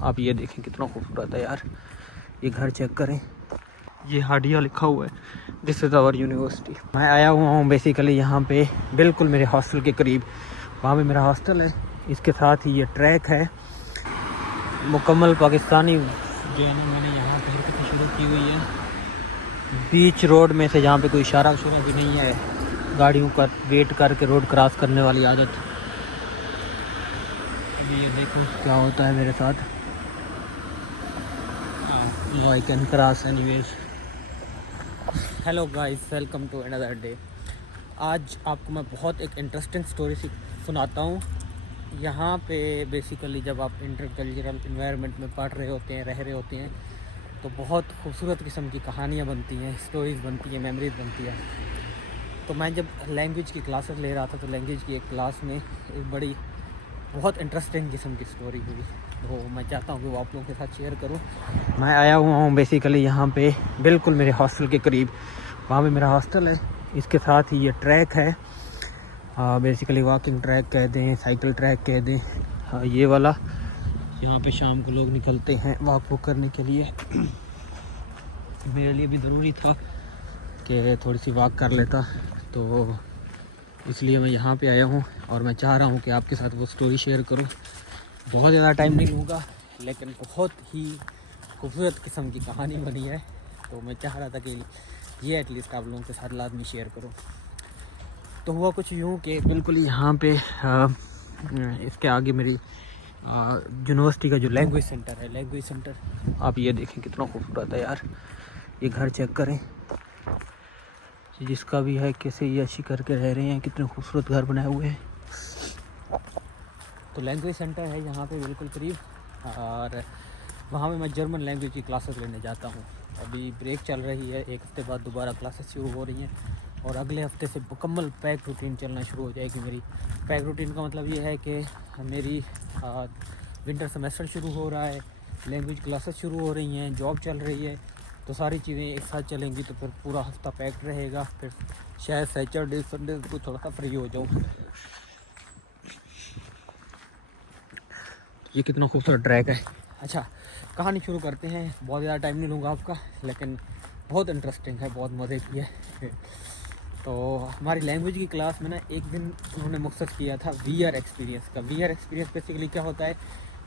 आप ये देखें कितना खूबसूरत है यार। ये घर चेक करें, ये हाडिया लिखा हुआ है, दिस इज़ आवर यूनिवर्सिटी। मैं आया हुआ हूँ बेसिकली यहाँ पे बिल्कुल मेरे हॉस्टल के करीब, वहाँ पे मेरा हॉस्टल है। इसके साथ ही ये ट्रैक है मुकम्मल पाकिस्तानी जो है ना, मैंने यहाँ पर हरकतें शुरू की हुई है बीच रोड में से, जहाँ पे कोई इशारा उशारा भी नहीं है, गाड़ियों का वेट करके रोड क्रॉस करने वाली आदत। अभी ये देखो क्या होता है मेरे साथ। I can cross anyways. Hello guys, welcome to another day. आज आपको मैं बहुत एक इंटरेस्टिंग स्टोरी सुनाता हूँ। यहाँ पे बेसिकली जब आप इंटरकल्चरल इन्वायरमेंट में पढ़ रहे होते हैं, रह रहे होते हैं, तो बहुत खूबसूरत किस्म की कहानियाँ बनती हैं, स्टोरीज़ बनती हैं, मेमोरीज बनती है। तो मैं जब लैंग्वेज की क्लासेस ले रहा था, तो लैंग्वेज की एक क्लास में एक बड़ी बहुत इंटरेस्टिंग किस्म की स्टोरी हुई, तो मैं चाहता हूँ कि वो आप लोगों के साथ शेयर करूँ। मैं आया हुआ हूँ बेसिकली यहाँ पे बिल्कुल मेरे हॉस्टल के करीब, वहाँ पे मेरा हॉस्टल है। इसके साथ ही ये ट्रैक है, बेसिकली वॉकिंग ट्रैक कह दें, साइकिल ट्रैक कह दें। ये वाला यहाँ पे शाम को लोग निकलते हैं वॉक करने के लिए। मेरे लिए भी ज़रूरी था कि थोड़ी सी वॉक कर लेता, तो इसलिए मैं यहाँ पे आया हूँ और मैं चाह रहा हूँ कि आपके साथ वो स्टोरी शेयर करूँ। बहुत ज़्यादा टाइम नहीं लूँगा, लेकिन बहुत ही खूबसूरत किस्म की कहानी बनी है, तो मैं चाह रहा था कि ये एटलीस्ट आप लोगों के साथ लाजमी शेयर करूँ। तो हुआ कुछ यूँ कि बिल्कुल यहाँ पे इसके आगे मेरी यूनिवर्सिटी का जो लैंग्वेज सेंटर है, लैंग्वेज सेंटर आप ये देखें कितना खूबसूरत है यार। ये घर चेक करें, जिसका भी है कैसे ये अच्छी करके रह रहे हैं, कितने खूबसूरत घर बनाए हुए हैं। तो लैंग्वेज सेंटर है यहाँ पे बिल्कुल करीब, और वहाँ में मैं जर्मन लैंग्वेज की क्लासेस लेने जाता हूँ। अभी ब्रेक चल रही है, एक हफ्ते बाद दोबारा क्लासेस शुरू हो रही हैं, और अगले हफ्ते से मुकम्मल पैक रूटीन चलना शुरू हो जाएगी मेरी। पैक रूटीन का मतलब ये है कि मेरी विंटर सेमेस्टर शुरू हो रहा है, लैंग्वेज क्लासेस शुरू हो रही हैं, जॉब चल रही है, तो सारी चीज़ें एक साथ चलेंगी, तो फिर पूरा हफ्ता पैक्ड रहेगा। फिर शायद सैटरडे संडे को थोड़ा सा फ्री हो जाऊँ। ये कितना खूबसूरत ट्रैक है। अच्छा, कहानी शुरू करते हैं। बहुत ज़्यादा टाइम नहीं लूँगा आपका, लेकिन बहुत इंटरेस्टिंग है, बहुत मज़े की है। तो हमारी लैंग्वेज की क्लास में ना एक दिन उन्होंने मकसद किया था VR एक्सपीरियंस का। VR एक्सपीरियंस बेसिकली क्या होता है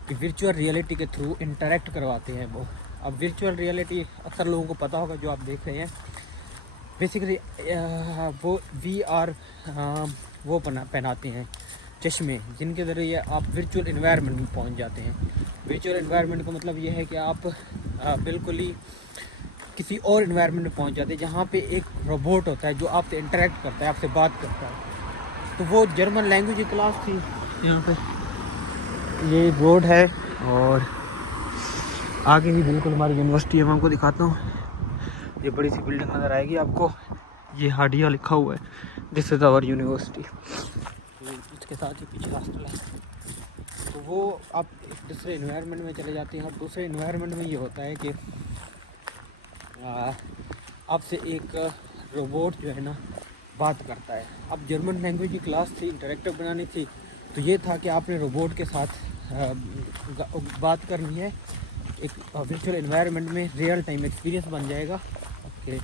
कि वर्चुअल रियलिटी के थ्रू इंटरेक्ट करवाते हैं वो। अब वर्चुअल रियलिटी अक्सर लोगों को पता होगा, जो आप देख रहे हैं बेसिकली वो VR वो पहनाते हैं चश्मे, जिनके ज़रिए आप वर्चुअल इन्वायरमेंट में पहुंच जाते हैं। वर्चुअल इन्वायरमेंट का मतलब ये है कि आप बिल्कुल ही किसी और इन्वायरमेंट में पहुंच जाते हैं, जहाँ पे एक रोबोट होता है जो आपसे इंटरेक्ट करता है, आपसे बात करता है। तो वो जर्मन लैंग्वेज की क्लास थी। यहाँ पे ये रोड है, और आगे ही बिल्कुल हमारी यूनिवर्सिटी है, मैं आपको दिखाता हूँ। ये बड़ी सी बिल्डिंग नज़र आएगी आपको, ये हाडिया लिखा हुआ है, दिस इज़ आवर यूनिवर्सिटी। उसके साथ ही पीछे हॉस्टल है। तो वो आप एक दूसरे इन्वायरमेंट में चले जाते हैं, और दूसरे इन्वायरमेंट में ये होता है कि आपसे एक रोबोट जो है ना बात करता है। अब जर्मन लैंग्वेज की क्लास थी, इंटरेक्टिव बनानी थी, तो ये था कि आपने रोबोट के साथ बात करनी है। एक वर्चुअल इन्वायरमेंट में रियल टाइम एक्सपीरियंस बन जाएगा कि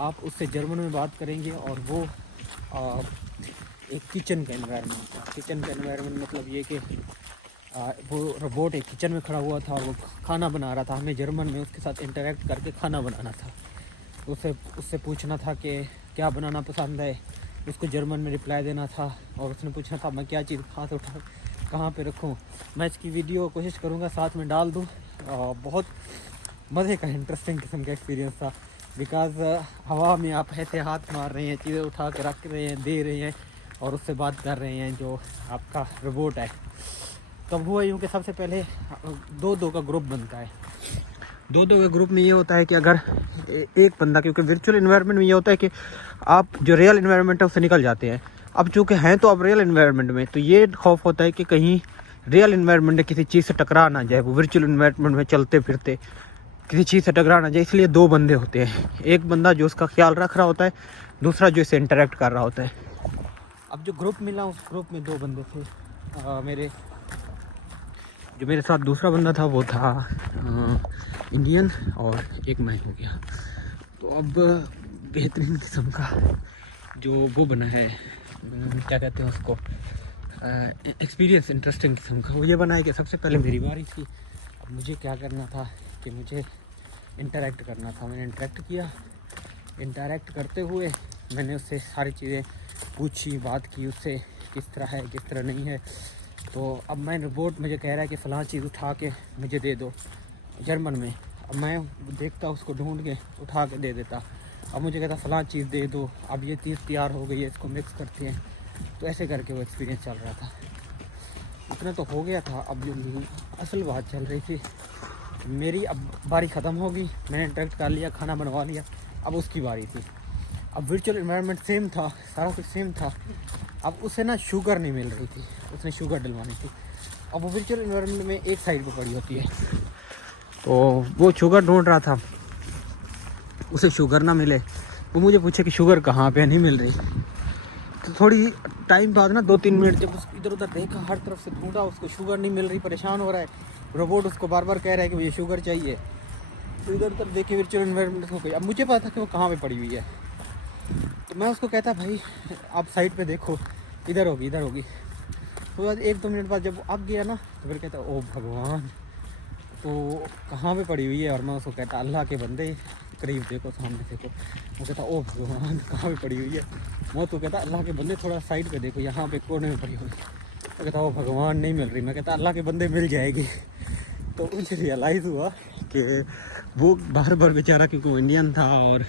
आप उससे जर्मन में बात करेंगे, और वो एक किचन का इन्वायरमेंट मतलब ये कि वो रोबोट एक किचन में खड़ा हुआ था और वो खाना बना रहा था। हमें जर्मन में उसके साथ इंटरेक्ट करके खाना बनाना था। उससे पूछना था कि क्या बनाना पसंद है, उसको जर्मन में रिप्लाई देना था, और उसने पूछना था मैं क्या चीज़ हाथ उठा कहाँ पे रखूँ। मैं इसकी वीडियो कोशिश करूँगा साथ में डाल दूँ। बहुत मज़े का इंटरेस्टिंग किस्म का एक्सपीरियंस था, बिकॉज़ हवा में आप ऐसे हाथ मार रहे हैं, चीज़ें उठा कर रख रहे हैं, दे रहे हैं, और उससे बात कर रहे हैं जो आपका रोबोट है। तब हुआ यूँ कि सबसे पहले दो का ग्रुप बनता है। दो के ग्रुप में ये होता है कि अगर एक बंदा, क्योंकि वर्चुअल इन्वायरमेंट में ये होता है कि आप जो रियल इन्वायरमेंट है उससे निकल जाते हैं। अब चूँकि हैं तो आप रियल इन्वायरमेंट में, तो ये खौफ होता है कि कहीं रियल इन्वायरमेंट में किसी चीज़ से टकरा ना जाए, वो वर्चुअल इन्वायरमेंट में चलते फिरते किसी चीज़ से टकरा ना जाए। इसलिए दो बंदे होते हैं, एक बंदा जो उसका ख्याल रख रहा होता है, दूसरा जो इससे इंटरेक्ट कर रहा होता है। अब जो ग्रुप मिला, उस ग्रुप में दो बंदे थे मेरे, जो मेरे साथ दूसरा बंदा था वो था इंडियन और एक मैं हो गया। तो अब बेहतरीन किस्म का जो वो बना है, क्या कहते हैं उसको, एक्सपीरियंस इंटरेस्टिंग किस्म का वो ये बना है कि सबसे पहले मेरी बारी थी। अब मुझे क्या करना था कि मुझे इंटरेक्ट करना था। मैंने इंटरेक्ट किया। इंटरेक्ट करते हुए मैंने उससे सारी चीज़ें पूछी, बात की उससे, किस तरह है किस तरह नहीं है। तो अब मैं रोबोट मुझे कह रहा है कि फ़लाँ चीज़ उठा के मुझे दे दो जर्मन में। अब मैं देखता उसको ढूंढ के उठा के दे देता। अब मुझे कहता फ़लाँ चीज़ दे दो, अब ये चीज़ तैयार हो गई है, इसको मिक्स करते हैं। तो ऐसे करके वो एक्सपीरियंस चल रहा था। इतना तो हो गया था। अब जो असल बात चल रही थी, मेरी अब बारी ख़त्म होगी, मैंने इंटरेक्ट कर लिया, खाना बनवा लिया, अब उसकी बारी थी। अब वर्चुअल एनवायरनमेंट सेम था, सारा कुछ सेम था। अब उसे ना शुगर नहीं मिल रही थी, उसने शुगर डलवानी थी। अब वो वर्चुअल एनवायरनमेंट में एक साइड पर पड़ी होती है, तो वो शुगर ढूंढ रहा था, उसे शुगर ना मिले। वो मुझे पूछे कि शुगर कहाँ पे, नहीं मिल रही। तो थोड़ी टाइम बाद ना 2-3 मिनट जब उसको इधर उधर देखा, हर तरफ से ढूंढा, उसको शुगर नहीं मिल रही, परेशान हो रहा है। रोबोट उसको बार बार कह रहा है कि मुझे शुगर चाहिए। तो इधर उधर देखे वर्चुअल एनवायरनमेंट हो गई। अब मुझे पता था कि वो कहाँ पे पड़ी हुई है। तो मैं उसको कहता भाई आप साइड पे देखो, इधर होगी इधर होगी। तो बाद 1-2 मिनट बाद जब वो अब गया ना, तो फिर कहता ओ भगवान, तो कहाँ पे पड़ी हुई है। और मैं उसको कहता अल्लाह के बंदे करीब देखो, सामने देखो। वो कहता ओ भगवान कहाँ पे पड़ी हुई है। मैं उसको कहता अल्लाह के बंदे थोड़ा साइड पे देखो, यहाँ पे कोने में पड़ी हुई है। वो कहता ओ भगवान नहीं मिल रही। मैं कहता अल्लाह के बंदे मिल जाएगी। तो मुझे रियलाइज़ हुआ कि वो बार बार बेचारा, क्योंकि वो इंडियन था और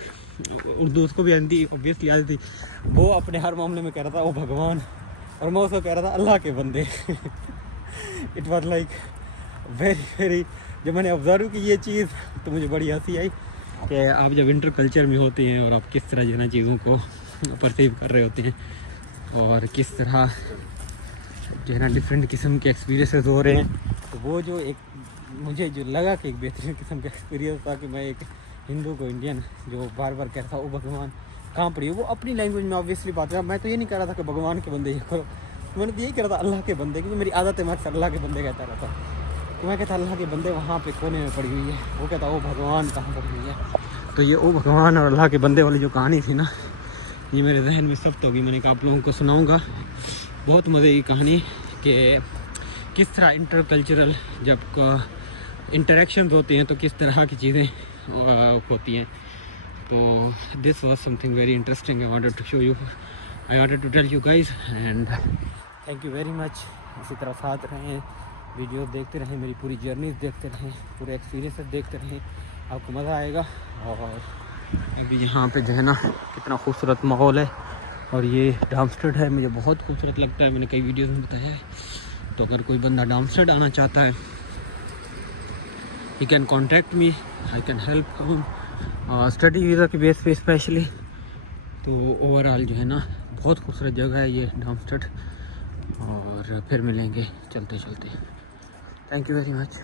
उर्दू उसको भी आती ऑब्वियसली आती थी, वो अपने हर मामले में कह रहा था ओ भगवान, और मैं उसको कह रहा था अल्लाह के बंदे। It was like very very, जब मैंने ऑब्जर्व की ये चीज़ तो मुझे बड़ी हंसी आई कि आप जब इंटर कल्चर में होते हैं और आप किस तरह जो है ना चीज़ों को परसीव कर रहे होते हैं और किस तरह जो है ना डिफरेंट किस्म के एक्सपीरियंसेस हो रहे हैं। तो वो जो एक मुझे जो लगा कि एक बेहतरीन किस्म का एक्सपीरियंस था कि मैं एक हिंदू को इंडियन जो बार बार कह रहा था ओ भगवान कहाँ पड़ी है, वो अपनी लैंग्वेज में ऑब्वियसली बात है। मैं तो ये नहीं कह रहा था कि भगवान के बंदे ये करो, मैंने तो यही कह रहा था अल्लाह के बंदे, क्योंकि मेरी आदत है मैं अक्सर अल्लाह के बंदे कहता रहता। तो मैं कहता अल्लाह के बंदे वहाँ पे कोने में पड़ी हुई है। वो कहता ओ भगवान कहाँ पड़ी हुई है। तो ये ओ भगवान और अल्लाह के बंदे वाली जो कहानी थी ना, ये मेरे जहन में सख्त होगी। मैंने कहा आप लोगों को सुनाऊँगा। बहुत मज़े की कहानी कि किस तरह इंटर कल्चरल जब इंटरेक्शंस होते हैं तो किस तरह की चीज़ें होती हैं। तो this was something very interesting I wanted to show you, I wanted to tell you guys, and thank you very much. इसी तरह साथ रहें, वीडियोस देखते रहें, मेरी पूरी जर्नीज देखते रहें, पूरे एक्सपीरियंसेस देखते रहें, आपको मज़ा आएगा। और अभी यहाँ पे जो है ना कितना खूबसूरत माहौल है, और ये डार्मस्टेड है, मुझे बहुत खूबसूरत लगता है, मैंने कई वीडियोस में बताया है। तो अगर कोई बंदा डार्मस्टेड आना चाहता है, he can contact me, I can help him study visa के बेस पे स्पेशली। तो ओवरऑल जो है ना बहुत खूबसूरत जगह है ये डार्मस्टेड। और फिर मिलेंगे चलते चलते। Thank you very much.